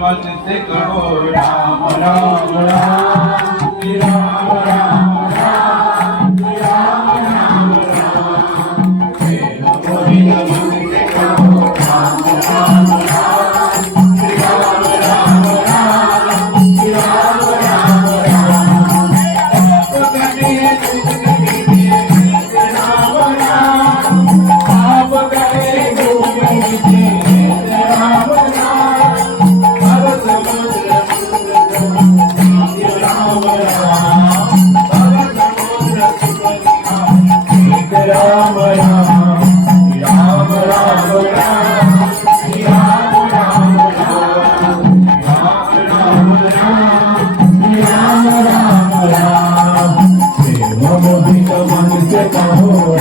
मन से कहो राम राम राम राम राम राम राम राम प्रेम गोविंद मन से कहो राम राम राम राम राम राम राम राम आप करे दुख कीजिए राम राम आप करे दुख कीजिए राम राम हर समुद्र राम राम हर समुद्र राम राम राम राम राम राम राम राम मन से कहो